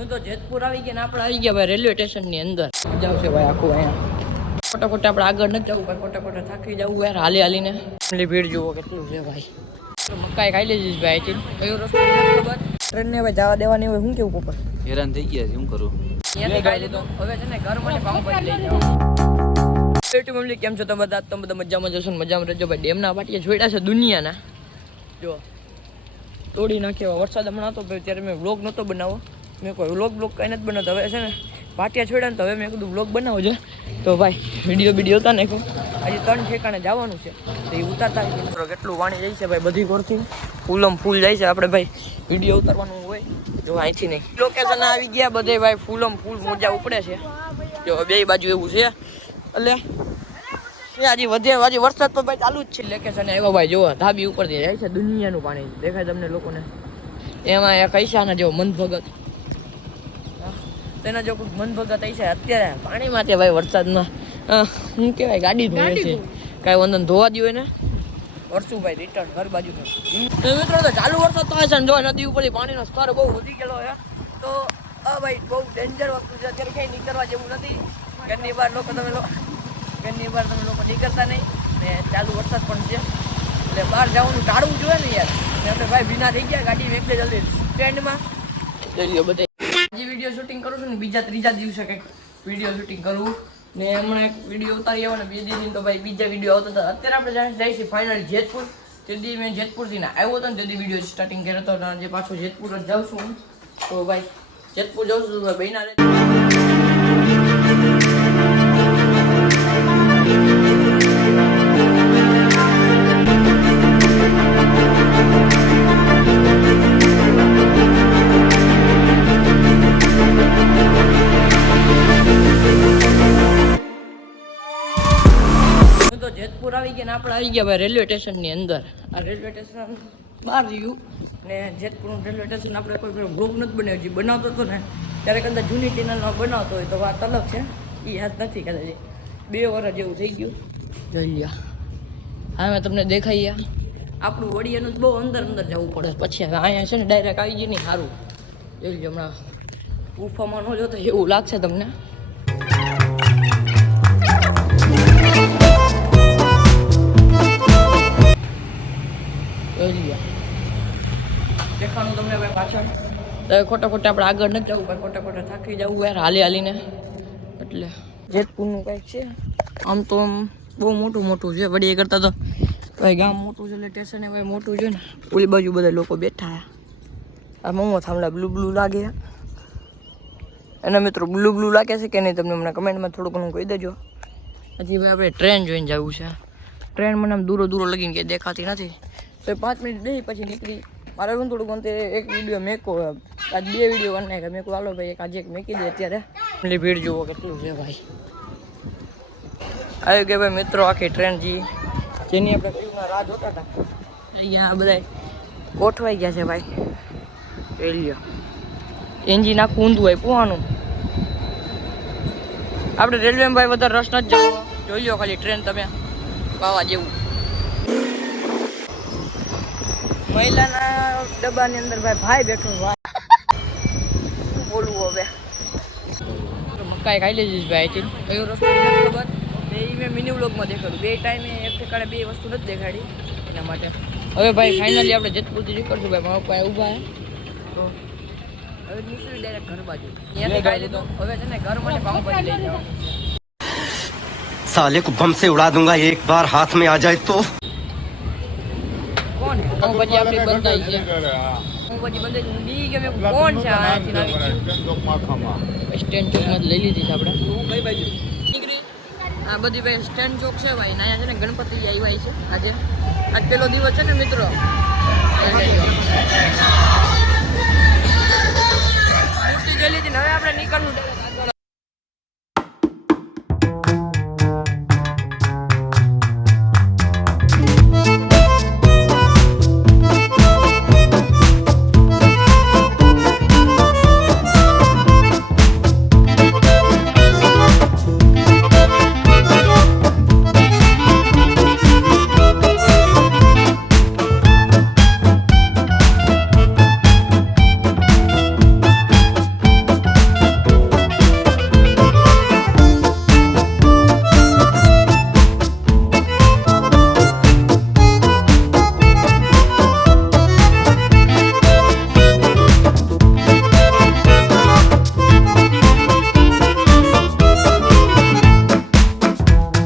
હું તો જેતપુર આવી ગયા ને આપણે આવી ગયા ભાઈ રેલવે સ્ટેશનની અંદર. મજા આવશે ભાઈ આખું અહીંયા. ખોટા ખોટા આપણે આગળ નથી જવું ભાઈ ખોટા ખોટા થાકી જવું યાર હાલી હાલીને. એટલી ભીડ જુઓ કેટલું છે ભાઈ. તો મકાઈ ખાઈ લેજે ભાઈ અહીંથી કયો રસ્તો ખબર? ટ્રેનને ભાઈ જવા દેવાની હોય શું કેવું ઉપર હેરાન થઈ ગયા છે શું કરું? ત્યાંથી ખાઈ લીધો. હવે છે ને ઘર મને પાઉંભાજી લઈ જાઓ બેટી મમ્મી કેમ છો તમે બધા? તમે બધા મજામાં જશો મજામાં રહેજો ભાઈ. ડેમના પાટીએ જોઈડા છે દુનિયાના. જો તોડી નાખ્યા વરસાદ હમણાં હતો ભાઈ ત્યારે મેં વ્લોગ નહોતો બનાવો મેં કોઈ વ્લોગ બ્લોગ કંઈ નથી બનાવતો. હવે છે ને, પાટિયા છોડ્યા ને તો હવે મેં કીધું બ્લોગ બનાવો છે. તો ભાઈ, વીડિયો વીડિયો હતા નાખ્યો આજે ત્રણ ઠેકાણે જવાનું છે. તો એ ઉતારતા કેટલું પાણી જાય છે ભાઈ બધી કોરથી ફૂલમ ફૂલ જાય છે આપણે ભાઈ. વીડિયો ઉતારવાનું હોય, જો અહીંથી નહીં. લોકેશન આવી ગયા બધે ભાઈ, ફૂલમ ફૂલ મોજા ઉપડે છે. જો બે બાજુ એવું છે. એટલે આજે વધે, આજે વરસાદ તો ભાઈ ચાલુ જ છે. લોકેશન આવ્યો ભાઈ જોવો ધાબી ઉપરથી જાય છે દુનિયાનું પાણી. દેખાય તમને લોકોને. એમાં એક ઐશાના જેવો મન ભગત તેના જો કોઈ મન ભગત આવી છે અત્યારે પાણીમાં તે ભાઈ વરસાદમાં અ, શું કહેવાય ગાડી ધોવે છે. કાંઈ વંદન ધોવા દો ને વરસુભાઈ રિટર્ન ઘર બાજુ મિત્રો તો ચાલુ વરસાદ તો છે જો નદી ઉપરથી પાણીનો સ્તર બહુ વધી ગયેલો છે. તો આ ભાઈ બહુ ડેન્જર વસ્તુ છે. અત્યારે ક્યાંય નીકળવા જેવું નથી. ઘરની બહાર લોકો તમે લોકો ઘરની બહાર તમે લોકો નીકળતા નહીં. ને ચાલુ વરસાદ પણ છે. એટલે બહાર જવાનું ટાળવું જોઈએ ને યાર. ને આપણે ભાઈ ભીના થઈ ગયા ગાડી વેચે જલ્દી. સ્ટેન્ડમાં જોઈ લો બધે હજી વીડિયો શૂટિંગ કરું છું ને બીજા ત્રીજા દિવસે કંઈક વીડિયો શૂટિંગ કરવું ને હમણાં એક વીડિયો ઉતારી આવવાનો બે દિવસની તો ભાઈ બીજા વીડિયો આવતા હતા. અત્યારે આપણે જાણી જાય છે ફાઇનલ જેતપુર. તેથી મેં જેતપુરથી ના આવ્યો હતો ને તેથી વીડિયો સ્ટાર્ટિંગ કર્યો હતો આજે પાછો જેતપુર જ જાઉં છું તો ભાઈ જેતપુર જાઉં છું તો ભાઈ બહેના તો આવી ગયા આપણે આવી ગયા ભાઈ રેલવે સ્ટેશનની અંદર. આ રેલવે સ્ટેશન બહાર રહ્યું ને જેતપુરનું રેલવે સ્ટેશન આપણે કોઈ બ્લોગ નથી બન્યો. જે બનાવતો હતો ને, ત્યારે કદાચ જૂની ચેનલમાં બનાવતો હોય તો વાત અલગ છે. એ યાદ નથી કદાચ. બે વર્ષ જેવું થઈ ગયું. જોઈ લ્યા. હા, મેં તમને દેખાઈ આપણું વડિયાનું જ બહુ અંદર અંદર જવું પડે. પછી હવે અહીંયા છે ને ડાયરેક્ટ આવી ગયું નહીં સારું જોઈ લો હમણાં. ગુફામાં ન જોતો એવું લાગશે તમને. દેખાણું તમને ભાઈ પાછળ? તો ખોટા ખોટા આપણે આગળ નથી જવું. ભાઈ ખોટા ખોટા થાકી જવું યાર હાલી હાલીને. એટલે જેતપુરનું કંઈક છે. આમ તો આમ બહુ મોટું મોટું છે. વળી એ કરતાં તો ભાઈ ગામ મોટું છે એટલે સ્ટેશન ભાઈ મોટું છે ને. ઓલી બાજુ બધા લોકો બેઠા આ મોમો થાંભલા બ્લુ બ્લુ લાગે એના મિત્રો બ્લુ બ્લુ લાગે છે કે નહીં તમને હમણાં કમેન્ટમાં થોડું ઘણું કહી દેજો. હજી ભાઈ આપણે ટ્રેન જોઈને જવું છે. ટ્રેન મને આમ દૂરો દૂરો લગીને કે દેખાતી નથી. તો પાંચ મિનિટ બેસી પછી નીકળી. મારે હું થોડુંક અંતે એક વીડિયો મેકો. આજ બે વીડિયો કરી નાખ્યા મેકો. હાલો ભાઈ એક આજે એક મેકી દે અત્યારે. એટલી ભીડ જુઓ કેટલું છે ભાઈ. આવ્યું કે ભાઈ મિત્રો આખી ટ્રેન જી. જેની આપણે કયું રાહ જોતા હતા. અહીંયા બધા ગોઠવાઈ ગયા છે ભાઈ. લ્યો. એન્જિન આખું ઊંધું હોય પોવાનું આપણે રેલવેમાં ભાઈ વધારે રસ નથી જવો. જોઈ લો ખાલી ટ્રેન તમે. પાવા જેવું. મહિલાના ડબ્બાની અંદર ભાઈ ભાઈ બેઠો ભાઈ શું બોલવું હવે મકાઈ ખાઈ લેજે ભાઈ અહીંથી કયો રસ્તો નથી ખબર બે ઈ મેં મિની વ્લોગમાં દેખાડ્યું બે ટાઈમે એક ઠેકાણે બે વસ્તુ નથી દેખાડી એના માટે હવે ભાઈ ફાઇનલી આપણે જેતપુરથી નીકળશું ભાઈ મારા પપ્પા ઊભા છે તો હવે નીકળી ડાયરેક્ટ ઘર બાજુ ત્યાંથી ખાઈ લીધો હવે છે ને ઘર માટે પાઉંભાજી લઈ જવાનું साले को बम से उड़ा दूंगा एक बार हाथ में आ जाए तो કોણ પછી આપણી બંધાઈ છે પાઉંભાજી બંધાઈ હું બી કે મેં કોણ છે આનાથી નાની સ્ટેન્ડ ચોકમાં લઈ લીધી છે આપણે. કઈ બાજુ? નીકળી આ બધી ભાઈ સ્ટેન્ડ ચોક છે ભાઈ. ને અહીંયા છે ને ગણપતિ આવ્યા છે આજે. આજ પેલો દિવસ છે ને મિત્રો. મૂર્તિ ગયેલી હતી હવે આપણે નીકળવું